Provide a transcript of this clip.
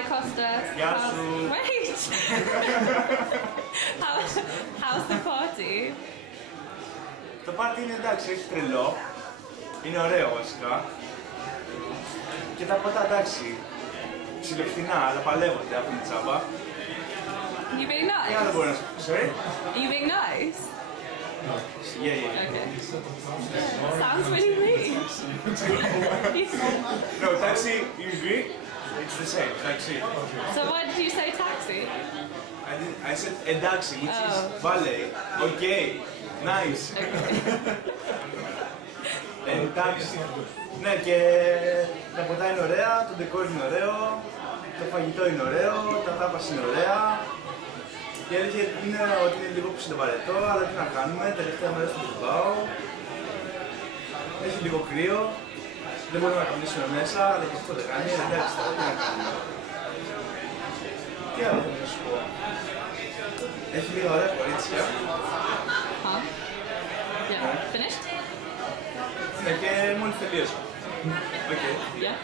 Hi, Costa. Γεια σου. Wait. How's the party? Το πάρτι είναι εντάξει, έχει τρελό. Είναι ωραίο βασικά. Και τα ποτά εντάξει. Ψιλοφθηνά, αλλά παλεύονται από την τσάμπα. You being Τι άλλο nice? μπορώ να σου πω, sorry? You being nice? Yeah. Okay. Sounds really rude. No, taxi usually it's the same. Taxi. So why did you say taxi? I said εντάξει, which is valet. Okay, nice. Εντάξει. Ναι, και τα ποτά είναι ωραία, το ντεκόρ είναι ωραίο, το φαγητό είναι ωραίο, τα τάπας είναι ωραία. Η αλήθεια είναι ότι είναι λίγο ψιλοβαρετό, αλλά τι να κάνουμε, τελευταία μέρα στο Bilbao. Έχει λίγο κρύο, δεν μπορούμε να καπνίσουμε μέσα, αλλά και αυτό δεν κάνει, εντάξει τώρα, τι να κάνουμε. Τι άλλο θέλω να σου πω. Έχει λίγα ωραία κορίτσια. Huh? Yeah. Finished? Ναι, και μόλις τελείωσα. Okay. Yeah.